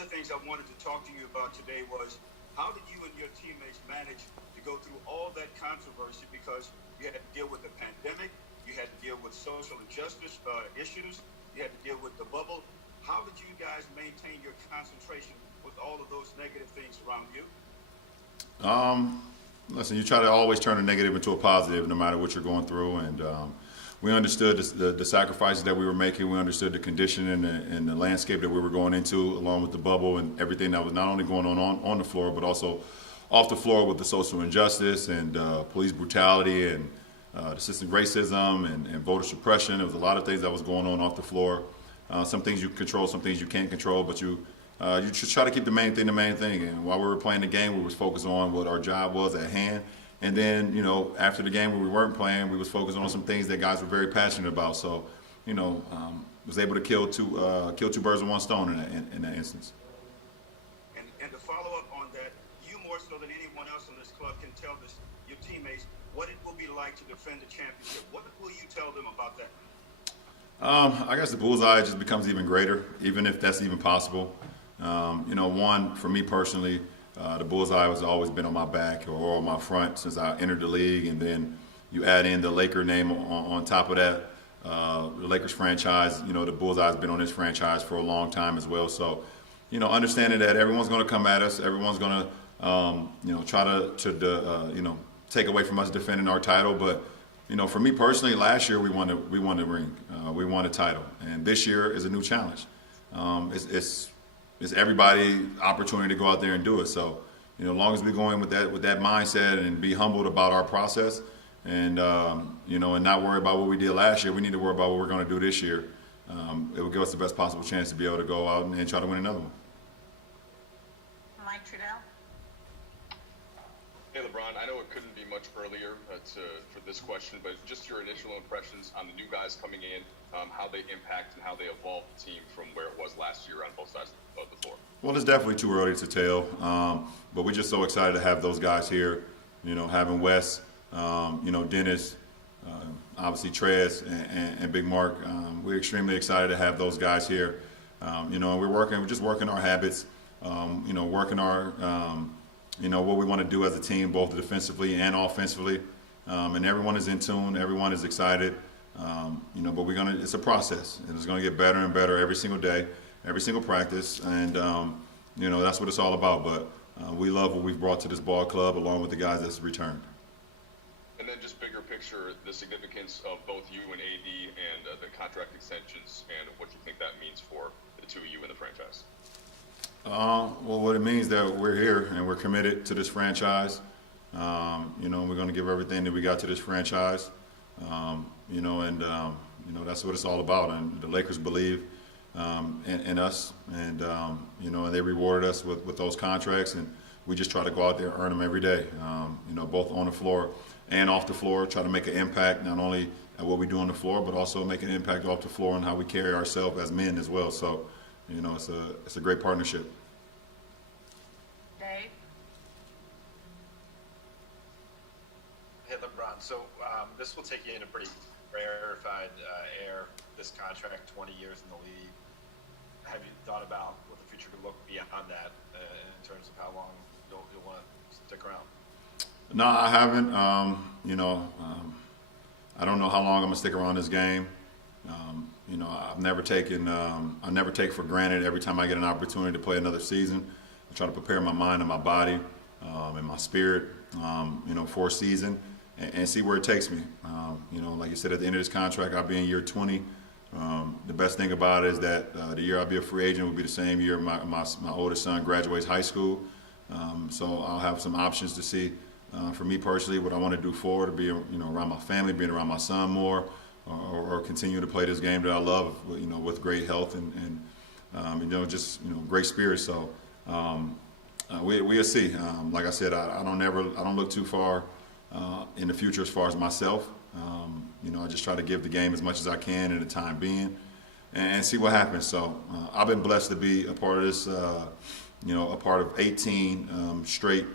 the things I wanted to talk to you about today was how did you and your teammates manage to go through all that controversy because you had to deal with the pandemic, you had to deal with social injustice issues, you had to deal with the bubble. How did you guys maintain your concentration with all of those negative things around you? Listen, you try to always turn a negative into a positive, no matter what you're going through. And we understood the sacrifices that we were making. We understood the condition and the landscape that we were going into, along with the bubble and everything that was not only going on the floor, but also off the floor with the social injustice and police brutality and systemic racism and voter suppression. There was a lot of things that was going on off the floor. Some things you can control, some things you can't control, but you just try to keep the main thing the main thing. And while we were playing the game, we was focused on what our job was at hand. And then, after the game when we weren't playing, we was focused on some things that guys were very passionate about. So, was able to kill two birds with one stone in that instance. And to follow up on that, you more so than anyone else in this club can tell your teammates what it will be like to defend the championship. What will you tell them about that? I guess the bullseye just becomes even greater, even if that's even possible. One, for me personally, the bullseye has always been on my back or on my front since I entered the league, and then you add in the Laker name on top of that, the Lakers franchise. The bullseye has been on this franchise for a long time as well. So, understanding that everyone's going to come at us, everyone's going to, try to take away from us defending our title. But, for me personally, last year we won the ring, we won a title, and this year is a new challenge. It's everybody's opportunity to go out there and do it. So, as long as we go in with that mindset and be humbled about our process, and and not worry about what we did last year, we need to worry about what we're going to do this year. It will give us the best possible chance to be able to go out and try to win another one. Mike Trudell. Hey, LeBron, I know it couldn't be much earlier for this question, but just your initial impressions on the new guys coming in, how they impact and how they evolve the team from where it was last year on both sides of the floor. Well, it's definitely too early to tell, but we're just so excited to have those guys here. Having Wes, Dennis, obviously Trez and Big Mark. We're extremely excited to have those guys here. And we're just working our habits, working our, what we want to do as a team, both defensively and offensively. And everyone is in tune. Everyone is excited. But it's a process, and it's going to get better and better every single day, every single practice. And, that's what it's all about. But we love what we've brought to this ball club along with the guys that's returned. And then just bigger picture, the significance of both you and AD and the contract extensions and what you think that means for the two of you and the franchise. Well, what it means that we're here and we're committed to this franchise. We're going to give everything that we got to this franchise. That's what it's all about. And the Lakers believe in us, and and they rewarded us with those contracts, and we just try to go out there and earn them every day. Both on the floor and off the floor, try to make an impact not only at what we do on the floor, but also make an impact off the floor and how we carry ourselves as men as well. So, it's a great partnership. Dave. Hey, LeBron. So this will take you in a pretty rarefied air, this contract, 20 years in the league. Have you thought about what the future could look beyond that in terms of how long you'll want to stick around? No, I haven't. I don't know how long I'm going to stick around this game. I never take for granted every time I get an opportunity to play another season. I try to prepare my mind and my body and my spirit, for a season and see where it takes me. Like you said, at the end of this contract, I'll be in year 20. The best thing about it is that the year I'll be a free agent will be the same year my oldest son graduates high school. So I'll have some options to see, for me personally, what I want to do forward, to be around my family, being around my son more, or continue to play this game that I love, with great health and great spirit. So we'll see. Like I said, I don't look too far in the future as far as myself. I just try to give the game as much as I can in the time being, and see what happens. So I've been blessed to be a part of this. A part of 18 straight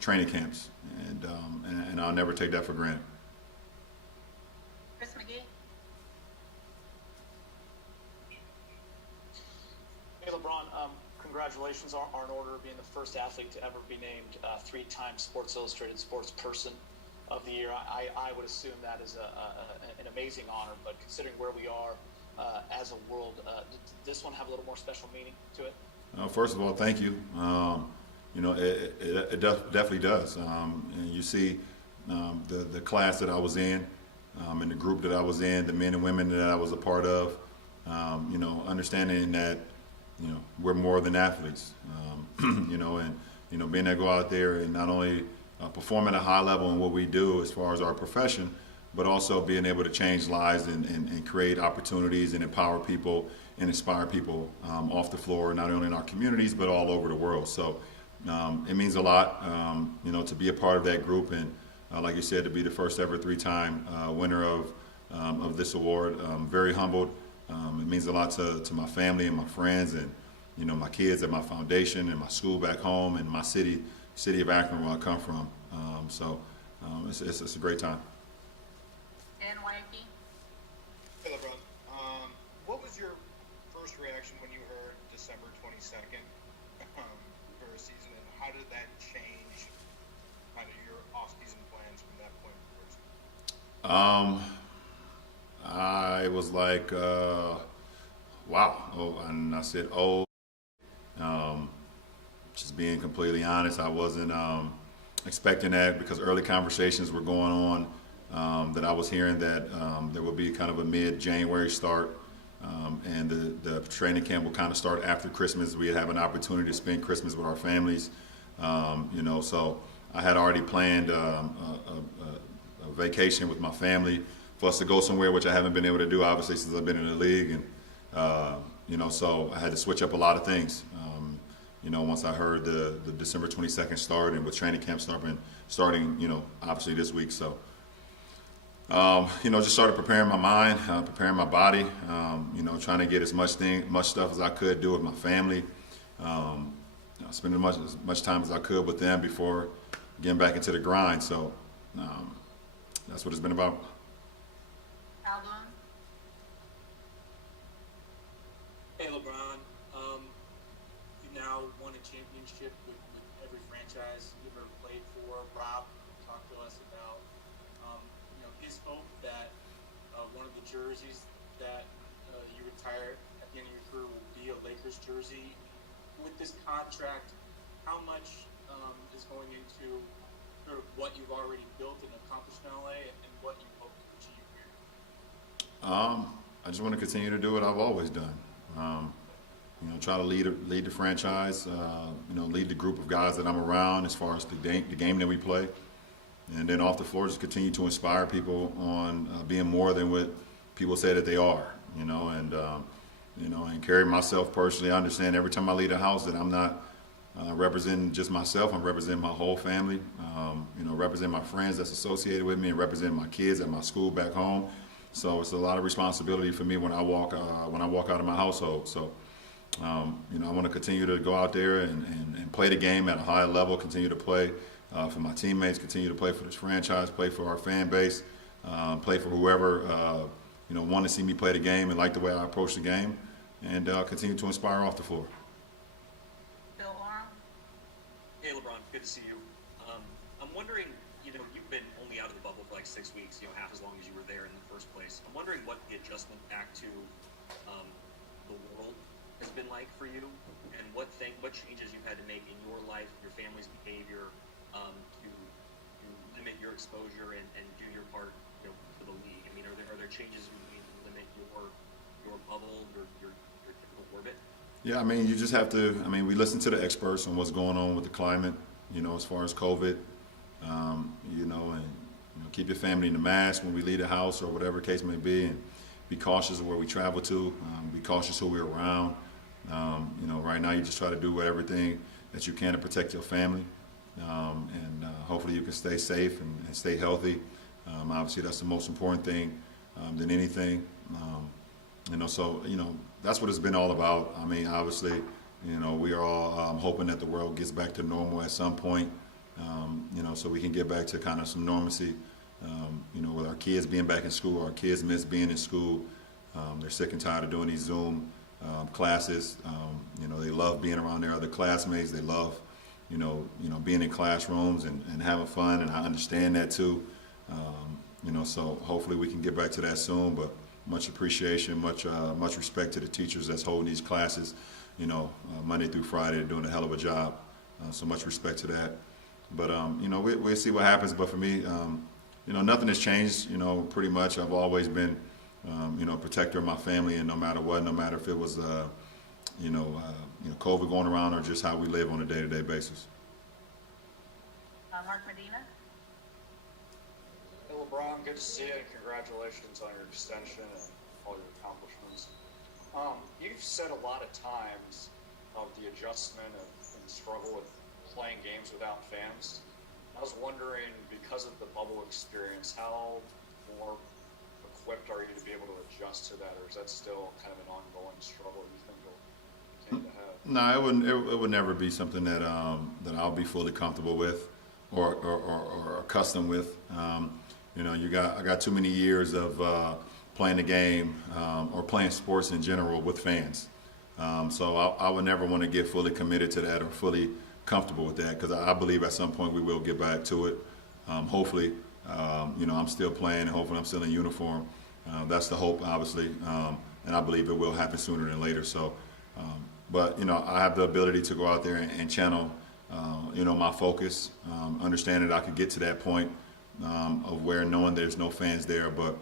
training camps, and I'll never take that for granted. Chris McGee. Hey, LeBron. congratulations are in order, being the first athlete to ever be named 3-time Sports Illustrated Sports Person of the Year. I would assume that is an amazing honor, but considering where we are as a world, does this one have a little more special meaning to it? First of all, thank you. It definitely does. And you see the class that I was in, and the group that I was in, the men and women that I was a part of, understanding that, we're more than athletes, and, being able to go out there and not only perform at a high level in what we do as far as our profession, but also being able to change lives and create opportunities and empower people and inspire people off the floor, not only in our communities, but all over the world. So it means a lot, to be a part of that group and, like you said, to be the first ever 3-time winner of this award. Very humbled. It means a lot to my family and my friends and, my kids at my foundation and my school back home and my city of Akron, where I come from. It's a great time. And Waiki? Hey, LeBron. What was your first reaction when you heard December 22nd for a season, and how did that change kind of your off-season plans from that point forward? I was like, wow. Oh, and I said, oh. Just being completely honest, I wasn't expecting that, because early conversations were going on that I was hearing that there would be kind of a mid-January start, and the training camp will kind of start after Christmas. We'd have an opportunity to spend Christmas with our families, so I had already planned a vacation with my family for us to go somewhere, which I haven't been able to do, obviously, since I've been in the league. And, so I had to switch up a lot of things. Once I heard the December 22nd start, and with training camp starting, obviously this week. So, just started preparing my mind, preparing my body, trying to get as much stuff as I could do with my family, spending as much time as I could with them before getting back into the grind. So, that's what it's been about. Alvin? Hey, LeBron. You've now won a championship with every franchise you've ever played for. Rob talked to us about, his hope that one of the jerseys that you retire at the end of your career will be a Lakers jersey. With this contract, how much is going into sort of what you've already built and accomplished in LA, and what you hope to achieve here? I just want to continue to do what I've always done. Try to lead the franchise, lead the group of guys that I'm around as far as the game that we play. And then off the floor, just continue to inspire people on being more than what people say that they are, and carry myself personally. I understand every time I leave a house that I'm not representing just myself. I'm representing my whole family, representing my friends that's associated with me, and representing my kids at my school back home. So it's a lot of responsibility for me when I walk out of my household. So, I want to continue to go out there and play the game at a high level, continue to play for my teammates, continue to play for this franchise, play for our fan base, play for whoever, want to see me play the game and like the way I approach the game, and continue to inspire off the floor. Bill Oram? Hey, LeBron, good to see you. I'm wondering, you've been only out of the bubble for like 6 weeks, half as long as you were there in the first place. I'm wondering what the adjustment back to the world has been like for you, and what changes you've had to make in your life, your family's behavior, to limit your exposure and do your part, for the league. I mean, are there changes you need to limit your bubble, your typical orbit? Yeah, you just have to. We listen to the experts on what's going on with the climate, as far as COVID, and keep your family in the mask when we leave the house or whatever the case may be, and be cautious of where we travel to, be cautious who we're around. Right now you just try to do everything that you can to protect your family, and hopefully you can stay safe and stay healthy. Obviously that's the most important thing than anything. So that's what it's been all about. Obviously, we are all hoping that the world gets back to normal at some point, so we can get back to kind of some normalcy. With our kids being back in school, our kids miss being in school. They're sick and tired of doing these Zoom classes. They love being around their other classmates. They love, being in classrooms and having fun, and I understand that too. So hopefully we can get back to that soon. But much appreciation, much respect to the teachers that's holding these classes, Monday through Friday. They're doing a hell of a job. So much respect to that. But we'll see what happens. But for me, nothing has changed. Pretty much I've always been, a protector of my family, and no matter what, no matter if it was, COVID going around or just how we live on a day-to-day basis. Mark Medina. Hey, LeBron, good to see you, and congratulations on your extension and all your accomplishments. You've said a lot of times of the adjustment and struggle with playing games without fans. I was wondering, because of the bubble experience, how more equipped are you to be able to adjust to that, or is that still kind of an ongoing struggle you think you'll continue to have? No, it would never be something that I'll be fully comfortable with or accustomed with. I got too many years of playing the game or playing sports in general with fans. So I would never want to get fully committed to that or fully comfortable with that, because I believe at some point we will get back to it. Hopefully, I'm still playing, and hopefully I'm still in uniform. That's the hope, obviously, and I believe it will happen sooner than later. So, but I have the ability to go out there and channel, my focus, understand that I could get to that point of where knowing there's no fans there, but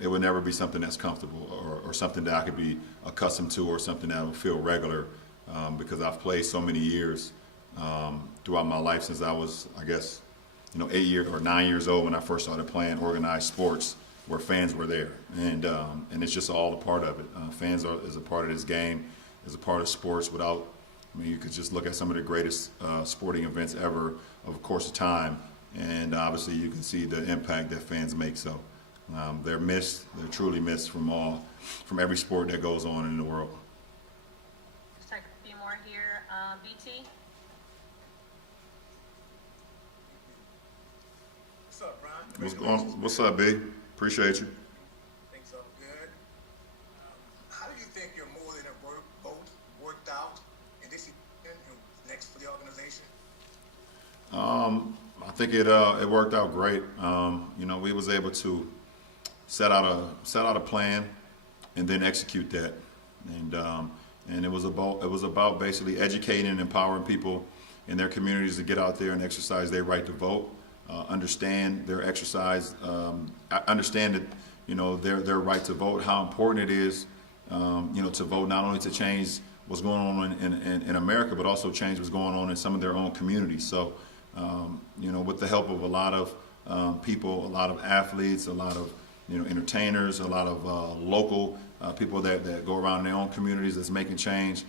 it would never be something that's comfortable or something that I could be accustomed to or something that would feel regular, because I've played so many years throughout my life since I was, I guess, 8 years or 9 years old when I first started playing organized sports where fans were there, and it's just all a part of it. Fans is a part of this game, is a part of sports. You could just look at some of the greatest sporting events ever of a course of time, and obviously you can see the impact that fans make. So they're truly missed from every sport that goes on in the world. Let's take a few more here. BT. What's up, Ron? What's up, B? Appreciate you. Things are good. How do you think your more than a vote worked out in this season and next for the organization? I think it worked out great. We was able to set out a plan and then execute that, and it was about basically educating and empowering people in their communities to get out there and exercise their right to vote. Understand their exercise, understand that their right to vote, how important it is, to vote, not only to change what's going on in America, but also change what's going on in some of their own communities. So, with the help of a lot of people, a lot of athletes, a lot of entertainers, a lot of local people that go around in their own communities that's making change,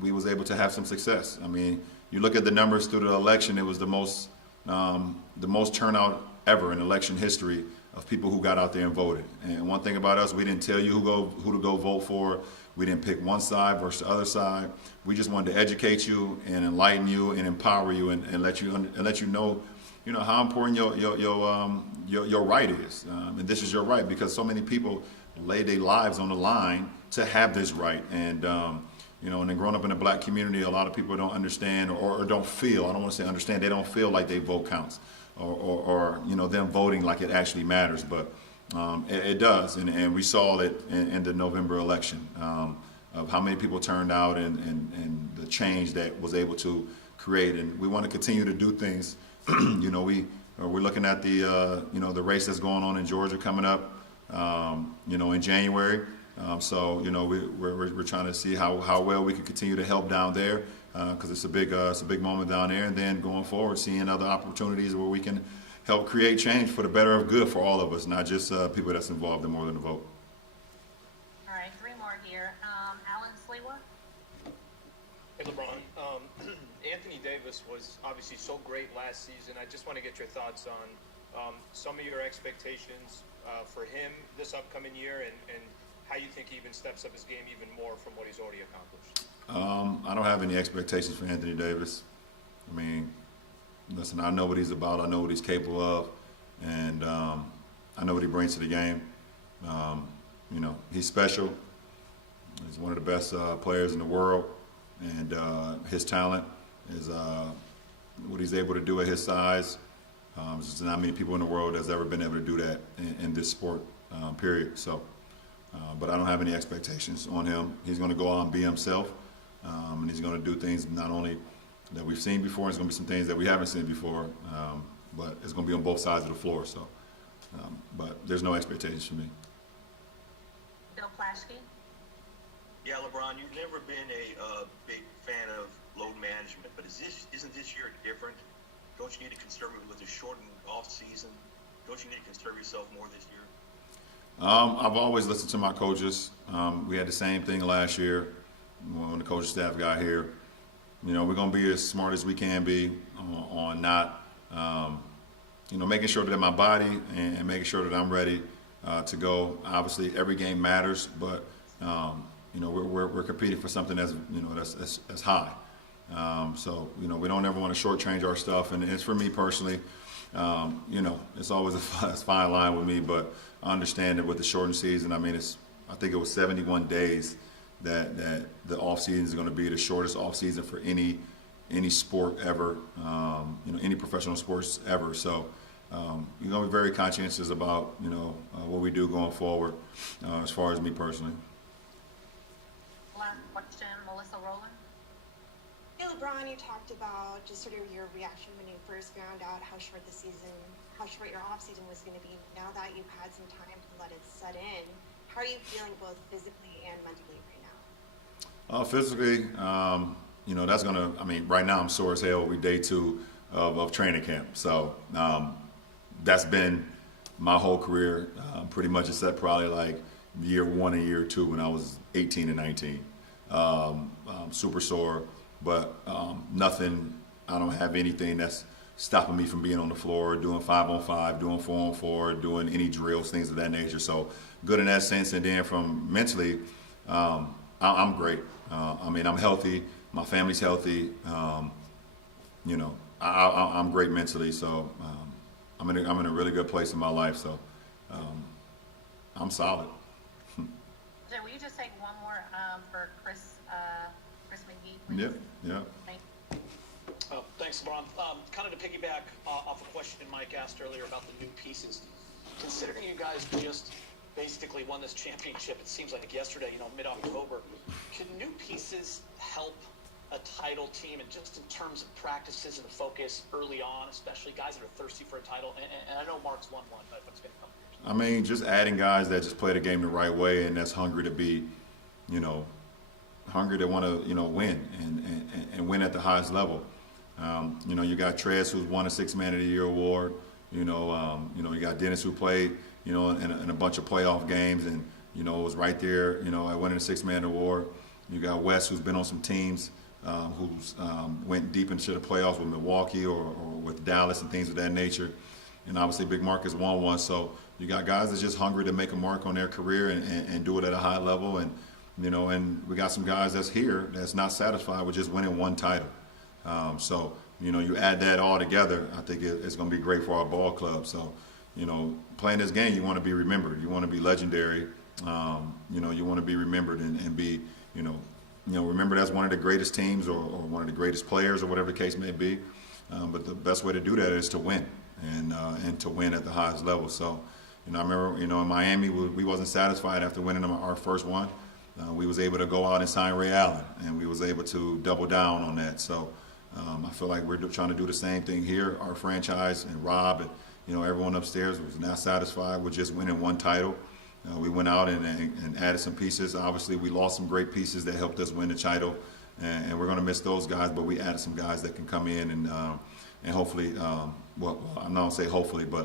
we was able to have some success. I mean, you look at the numbers through the election; it was the most turnout ever in election history of people who got out there and voted. And one thing about us, we didn't tell you who to go vote for. We didn't pick one side versus the other side. We just wanted to educate you and enlighten you and empower you and let you know, how important your right is. And this is your right, because so many people lay their lives on the line to have this right. And and then growing up in a black community, a lot of people don't understand or don't feel, I don't want to say understand, they don't feel like their vote counts or them voting like it actually matters. But it does, and we saw it in the November election, of how many people turned out and the change that was able to create. And we want to continue to do things. We're looking at the race that's going on in Georgia coming up, in January. So we're trying to see how well we can continue to help down there, because it's a big moment down there. And then going forward, seeing other opportunities where we can help create change for the better of good for all of us, not just people that's involved in more than a vote. All right, three more here. Alan Slewa. Hey, LeBron. Anthony Davis was obviously so great last season. I just want to get your thoughts on some of your expectations for him this upcoming year, and how you think he even steps up his game even more from what he's already accomplished. I don't have any expectations for Anthony Davis. I mean, listen, I know what he's about. I know what he's capable of, and I know what he brings to the game. He's special. He's one of the best players in the world, and his talent is what he's able to do at his size. There's not many people in the world that's ever been able to do that in this sport, period. So, but I don't have any expectations on him. He's going to go out and be himself, and he's going to do things not only that we've seen before, it's going to be some things that we haven't seen before, but it's going to be on both sides of the floor. So, but there's no expectations for me. Bill Plaschke. Yeah, LeBron, you've never been a big fan of load management, but isn't this year different? Don't you need to conserve it with a shortened off season? Don't you need to conserve yourself more this year? I've always listened to my coaches. We had the same thing last year when the coaching staff got here. You know, we're going to be as smart as we can be on not, making sure that my body and making sure that I'm ready to go. Obviously, every game matters, but we're competing for something that's high. So we don't ever want to shortchange our stuff, and it's for me personally. It's always a fine line with me, but I understand that with the shortened season. I mean, I think it was 71 days that the off season is going to be the shortest off season for any sport ever. Any professional sports ever. So you're going to be very conscientious about what we do going forward, as far as me personally. Last question, Melissa Rowland. Hey, LeBron, you talked about just sort of your reaction when you first found out how short your off season was going to be. Now that you've had some time to let it set in, how are you feeling both physically and mentally right now? Physically, that's going to, right now I'm sore as hell. We day 2 of training camp. So that's been my whole career, pretty much except probably like year 1 and year 2 when I was 18 and 19. Super sore, but nothing, I don't have anything that's stopping me from being on the floor, doing 5-on-5, doing 4-on-4, doing any drills, things of that nature. So good in that sense. And then from mentally, I'm great. I'm healthy. My family's healthy. I'm great mentally. So I'm in a really good place in my life. So I'm solid. Jay, will you just take one more for Chris McGee, please? Yep. Thanks, LeBron. Kind of to piggyback off a question Mike asked earlier about the new pieces. Considering you guys just basically won this championship, it seems like yesterday, mid-October, can new pieces help a title team, and just in terms of practices and the focus early on, especially guys that are thirsty for a title? And I know Mark's won one, but it's been a couple years. Just adding guys that just play the game the right way and that's hungry to be, hungry to want to, win and win at the highest level. You got Trez, who's won a 6 Man of the Year award. You got Dennis, who played, in a bunch of playoff games and, was right there, at winning a 6 Man award. You got Wes, who's been on some teams, who's went deep into the playoffs with Milwaukee or with Dallas and things of that nature. And obviously Big Mark has won one. So you got guys that's just hungry to make a mark on their career and do it at a high level. And, and we got some guys that's here that's not satisfied with just winning one title. So you add that all together, I think it's going to be great for our ball club. So, playing this game, you want to be remembered. You want to be legendary. You want to be remembered and be, remembered as one of the greatest teams or one of the greatest players or whatever the case may be. But the best way to do that is to win and to win at the highest level. So, I remember, in Miami, we wasn't satisfied after winning our first one. We was able to go out and sign Ray Allen, and we was able to double down on that. So I feel like we're trying to do the same thing here. Our franchise and Rob and everyone upstairs was not satisfied with just winning one title. We went out and added some pieces. Obviously, we lost some great pieces that helped us win the title, and we're going to miss those guys. But we added some guys that can come in and hopefully, I'm not going to say hopefully, but